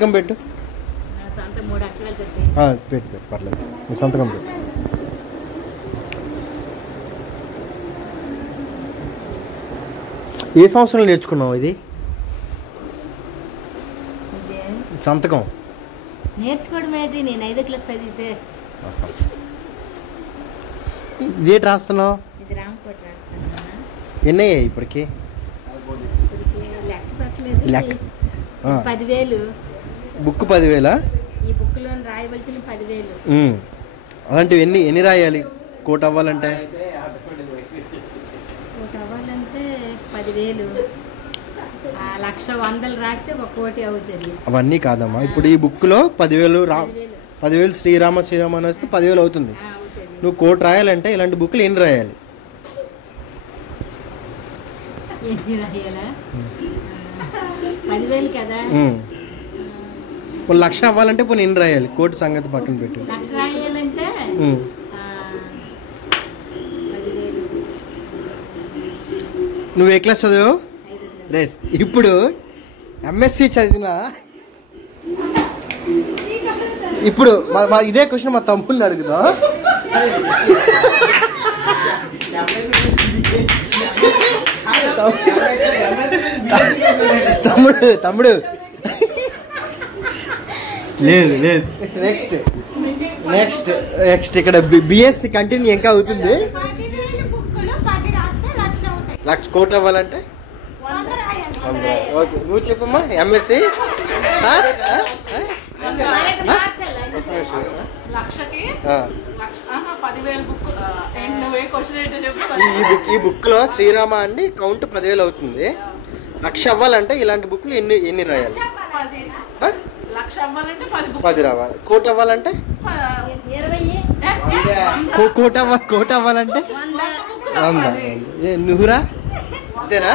సంతకం పెట్టు. పెట్టు పర్లేదు, నీ సంతకం పెట్టు. ఏ సంవత్సరంలో నేర్చుకున్నావు ఇది సంతకం? నేర్చుకోవడం ఏంటి, నేను 5వ క్లాస్ చదివితే. ఇదేంటి రాస్తున్నావు? ఇది రామకోట రాస్తాను. ఎన్ని అయ్యాయి ఇప్పటికి? లెక్క 10,000. బుక్ 10,000? ఈ బుక్లో రాయవలసిన 10,000. అలాంటివి ఎన్ని రాయాలి కోట్ అవ్వాలంటే? కోటి అవ్వాలంటే 10,000. 1,00,000 రాస్తే 1 కోటి అవుతుంది. అవన్నీ కాదమ్మా, ఇప్పుడు ఈ బుక్లో 10,000 శ్రీరామ అని వస్తే 10,000 అవుతుంది. నువ్వు కోట్ రాయాలంటే ఇలాంటి బుక్లు ఎన్ని రాయాలి? ఎన్ని రాయాలా? 10,000 కదా. 1,00,000 అవ్వాలంటే పోనీ ఎన్ని రాయాలి? కోట్ సంగతి పక్కన పెట్టు. 1,00,000 రాయాలంటే 10,000. నువ్వు ఏ క్లాస్ చదివావు? రేస్. ఇప్పుడు ఎంఎస్సి చదివినా ఇప్పుడు ఇదే క్వశ్చన్ మా తమ్ముళ్ళు అడుగుదా? తమ్ముడు లేదు. నెక్స్ట్ ఇక్కడ బిఎస్సి కంటిన్యూ ఇంకా అవుతుంది. 1,00,000 కోట్ అవ్వాలంటే ఓకే. నువ్వు చెప్పమ్మా ఎంఎస్సి. ఈ బుక్ లో శ్రీరామ అండి కౌంట్ 10,000 అవుతుంది. 1,00,000 అవ్వాలంటే ఇలాంటి బుక్లు ఎన్ని రాయాలి? 10 రావాలి. కోట్ అవ్వాలంటే కోట్ అవ్వాలంటే నువ్వురా అంతేనా?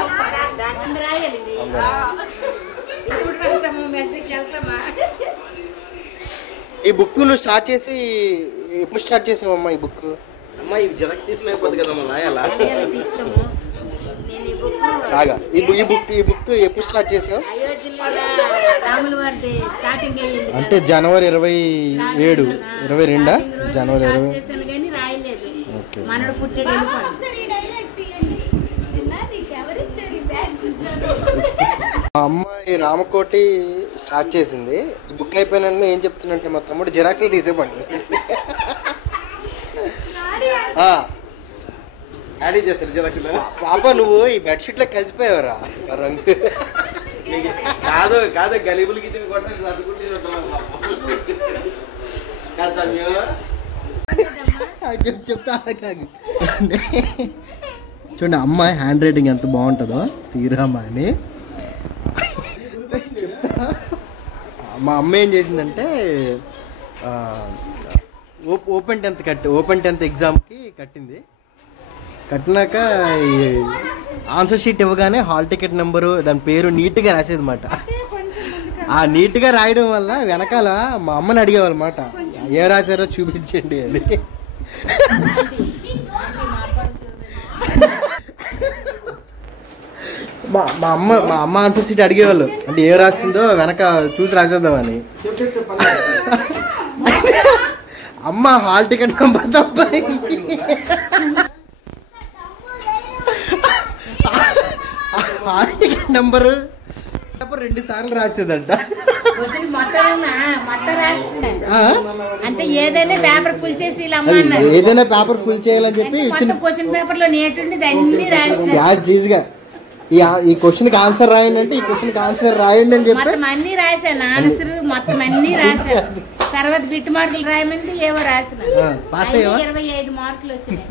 ఈ బుక్ నువ్వు స్టార్ట్ చేసి ఎప్పుడు స్టార్ట్ చేసావమ్మా ఈ బుక్? అమ్మా ఈ జెరాక్స్ తీసిన కొద్ది కదమ్మా రాయాలా? సాగా ఈ బుక్ ఎప్పుడు స్టార్ట్ చేసావు? అంటే జనవరి 27, 22 జనవరి 20. ఓకే. మా అమ్మాయి రామకోటి స్టార్ట్ చేసింది. ఈ బుక్ అయిపోయిన ఏం చెప్తున్నంటే మా తమ్ముడు జిరాక్స్లు తీసేపండి. యాడ్ చేస్తారు జిరాక్స్లో. పాప నువ్వు ఈ బెడ్షీట్లో కలిసిపోయావరా రంగు? కాదు గలీబులకి చెప్తా. చూడండి అమ్మాయి హ్యాండ్ రైటింగ్ ఎంత బాగుంటుందో, శ్రీరామ అని చెప్తా. మా అమ్మ ఏం చేసిందంటే ఓపెన్ 10th ఎగ్జామ్కి కట్టింది. కట్టినాక ఆన్సర్ షీట్ ఇవ్వగానే హాల్ టికెట్ నెంబరు దాని పేరు నీట్గా రాసేది అన్నమాట. ఆ నీట్గా రాయడం వల్ల వెనకాల మా అమ్మని అడిగేవాళ్ళమాట, ఏం రాశారో చూపించండి అని. మా అమ్మ ఆన్సర్ షీట్ అడిగేవాళ్ళు, అంటే ఏం రాసిందో వెనక చూసి రాసేద్దామని. అమ్మ హాల్ టికెట్ నెంబర్ తప్ప హాల్ టికెట్ నెంబరు 2 సార్లు రాసేదంట. అంటే ఏదైనా పేపర్ ఫుల్ చేసి ఏదైనా పేపర్ ఫుల్ చేయాలని చెప్పి క్వశ్చన్ పేపర్ లో ఈజీగా ఈ క్వశ్చన్ కి ఆన్సర్ రాయండి అంటే ఈ క్వశ్చన్ కి ఆన్సర్ రాయండి అని చెప్పి అన్ని రాశాను. ఆన్సర్ మొత్తం అన్ని రాశాను. తర్వాత బిట్ మార్కులు రాయమంటే ఏవో రాసిన. 25 మార్కులు వచ్చినాయి.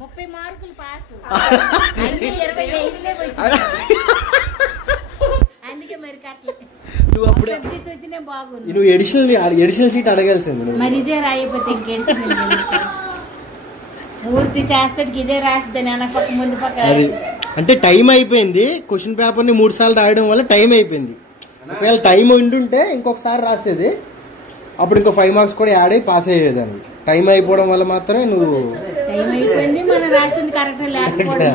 30 మార్కులు పాస్. 25 అందుకే మరి నువ్వు అప్పుడు సబ్జెక్ట్ వచ్చినా బాగుంది. నువ్వు ఎడిషనల్ షీట్ అడగాల్సింది. మరి ఇదే రాయకపోతే ఇంకేడిషనల్ పూర్తి చేస్తాడికి ఇదే రాసిద్దని వెనక ముందు పక్క. అది అంటే టైం అయిపోయింది. క్వశ్చన్ పేపర్ని 3 సార్లు రాయడం వల్ల టైం అయిపోయింది. ఒకవేళ టైం ఉంటుంటే ఇంకొకసారి రాసేది, అప్పుడు ఇంకో 5 మార్క్స్ కూడా యాడ్ అయ్యి పాస్ అయ్యేదాన్ని. టైం అయిపోవడం వల్ల మాత్రమే నువ్వు టైం అయిపోయింది, మనం రాసింది కరెక్ట్ లేకపోతే